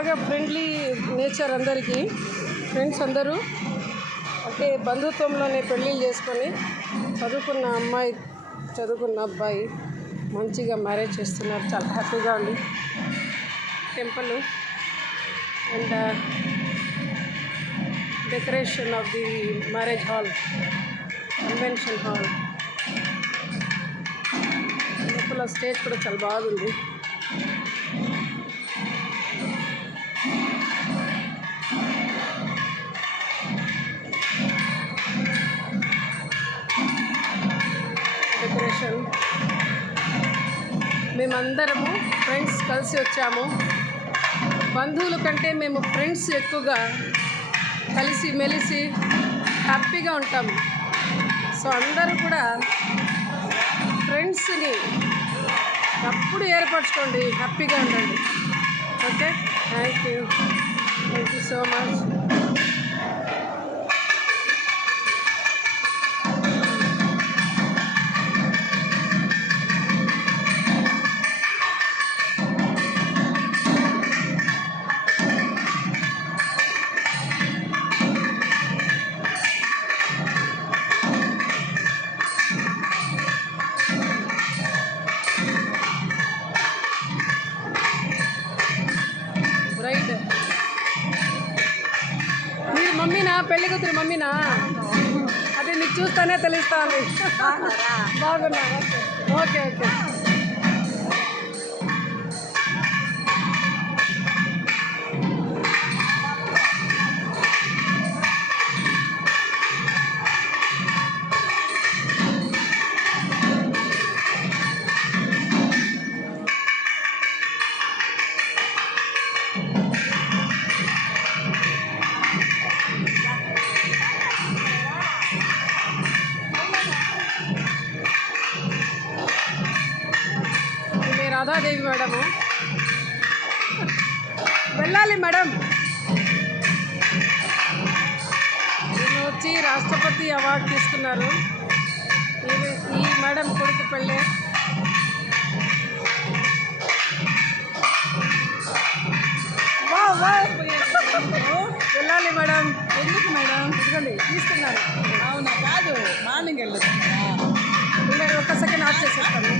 బాగా friendly nature అందరికీ. ఫ్రెండ్స్ అందరూ అంటే బంధుత్వంలోనే పెళ్ళిళ్ళు చేసుకొని చదువుకున్న అమ్మాయి చదువుకున్న అబ్బాయి మంచిగా మ్యారేజ్ చేస్తున్నారు. చాలా హ్యాపీగా ఉంది. Temple and decoration of the marriage hall, convention hall. లోపల స్టేజ్ కూడా చాలా బాగుంది. డెకరేషన్ మేమందరము ఫ్రెండ్స్ కలిసి వచ్చాము. బంధువుల కంటే మేము ఫ్రెండ్స్ ఎక్కువగా కలిసి మెలిసి హ్యాపీగా ఉంటాము. సో అందరూ కూడా ఫ్రెండ్స్ని ఎప్పుడు ఏర్పరచుకోండి, హ్యాపీగా ఉండండి. Okay, thank you so much. Braid మీరు మమ్మీనా, పెళ్లి కూతురు మమ్మీనా? అదే నీకు చూస్తానే తెలుస్తుంది. బాగున్నా. Okay okay. రాధాదేవి మేడము వెళ్ళాలి మేడం. ఈమె వచ్చి రాష్ట్రపతి అవార్డు తీసుకున్నారు. ఈ మేడం కొడుకు పెళ్ళే. వెళ్ళాలి మేడం. ఎందుకు మేడం? ఇదిగోండి తీసుకున్నారు. అవునా? కాదు, మార్నింగ్ వెళ్ళదు. ఒక సెకండ్ ఆఫ్ చేసేస్తాను.